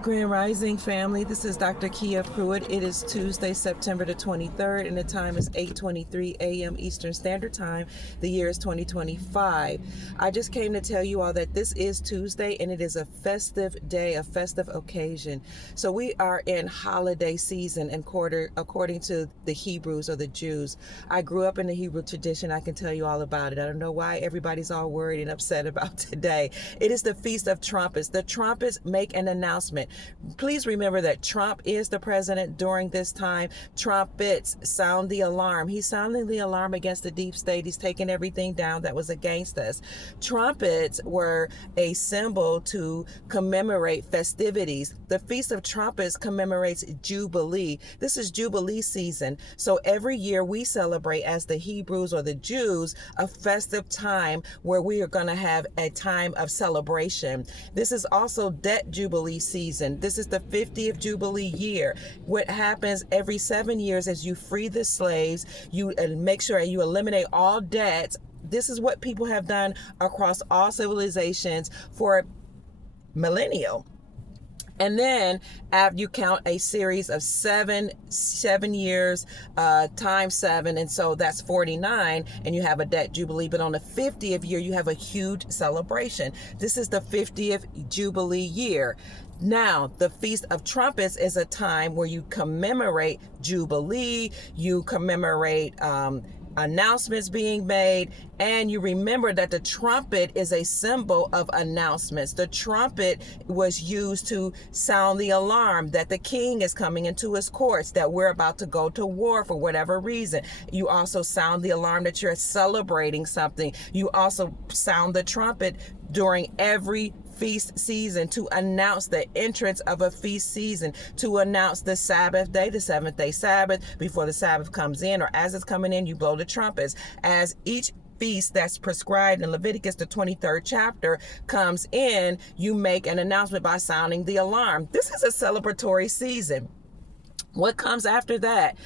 Grand Rising family, this is Dr. Kia Pruitt. It is Tuesday, September the 23rd, and the time is 8:23 a.m. Eastern Standard Time. The year is 2025. I just came to tell you all that this is Tuesday, and it is a festive day, a festive occasion. So we are in holiday season and quarter, according to the Hebrews or the Jews. I grew up in the Hebrew tradition. I can tell you all about it. I don't know why everybody's all worried and upset about today. It is the Feast of Trumpets. The trumpets make an announcement. Please remember that Trump is the president during this time. Trumpets sound the alarm. He's sounding the alarm against the deep state. He's taking everything down that was against us. Trumpets were a symbol to commemorate festivities. The Feast of Trumpets commemorates Jubilee. This is Jubilee season. So every year we celebrate, as the Hebrews or the Jews, a festive time where we are going to have a time of celebration. This is also debt Jubilee season. This is the 50th Jubilee year. What happens every 7 years is you free the slaves, you make sure you eliminate all debts. This is what people have done across all civilizations for millennia. And then after you count a series of seven years times 7, and so that's 49, and you have a debt jubilee. But on the 50th year, you have a huge celebration. This is the 50th Jubilee year. Now, the Feast of Trumpets is a time where you commemorate Jubilee, you commemorate announcements being made, and you remember that the trumpet is a symbol of announcements. The trumpet was used to sound the alarm that the king is coming into his courts, that we're about to go to war for whatever reason. You also sound the alarm that you're celebrating something. You also sound the trumpet during every feast season to announce the entrance of a feast season, to announce the Sabbath day, the seventh day Sabbath. Before the Sabbath comes in, or as it's coming in, you blow the trumpets. As each feast that's prescribed in Leviticus, the 23rd chapter, comes in, you make an announcement by sounding the alarm. This is a celebratory season. What comes after that?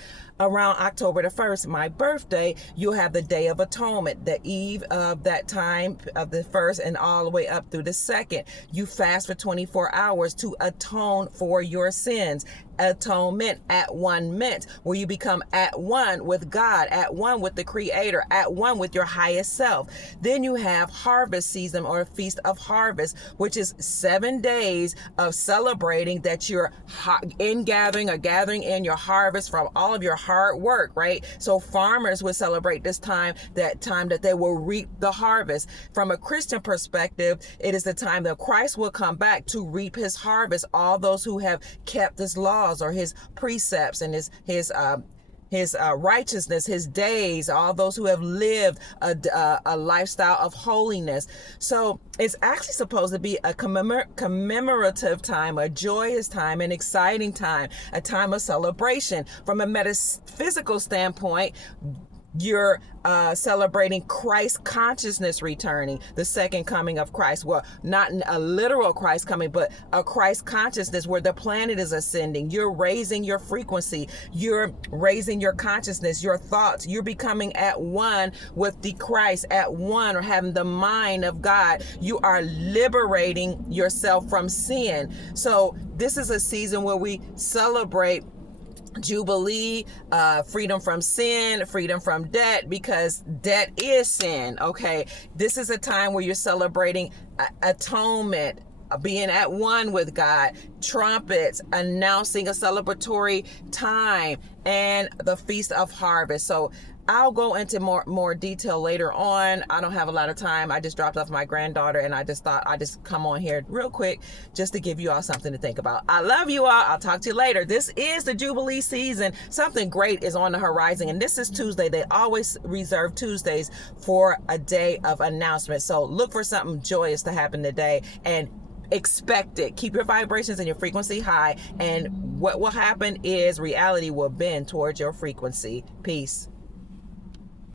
Around October the 1st, my birthday, you'll have the Day of Atonement, the eve of that time of the 1st and all the way up through the 2nd. You fast for 24 hours to atone for your sins. Atonement, at one meant, where you become at one with God, at one with the Creator, at one with your highest self. Then you have harvest season, or Feast of Harvest, which is 7 days of celebrating that you're gathering in your harvest from all of your hard work, right? So farmers would celebrate this time that they will reap the harvest. From a Christian perspective, it is the time that Christ will come back to reap his harvest. All those who have kept his laws or his precepts and his righteousness, his days, all those who have lived a lifestyle of holiness. So it's actually supposed to be a commemorative time, a joyous time, an exciting time, a time of celebration. From a metaphysical standpoint, you're celebrating Christ consciousness returning, the second coming of Christ. Well, not a literal Christ coming, but a Christ consciousness where the planet is ascending. You're raising your frequency. You're raising your consciousness, your thoughts. You're becoming at one with the Christ, at one, or having the mind of God. You are liberating yourself from sin. So this is a season where we celebrate Jubilee, freedom from sin, freedom from debt, because debt is sin. Okay, this is a time where you're celebrating atonement, being at one with God, trumpets, announcing a celebratory time, and the Feast of Harvest. So I'll go into more detail later on. I don't have a lot of time. I just dropped off my granddaughter, and I just thought I'd just come on here real quick just to give you all something to think about. I love you all. I'll talk to you later. This is the Jubilee season. Something great is on the horizon, and this is Tuesday. They always reserve Tuesdays for a day of announcement. So look for something joyous to happen today, and expect it. Keep your vibrations and your frequency high, and what will happen is reality will bend towards your frequency. Peace.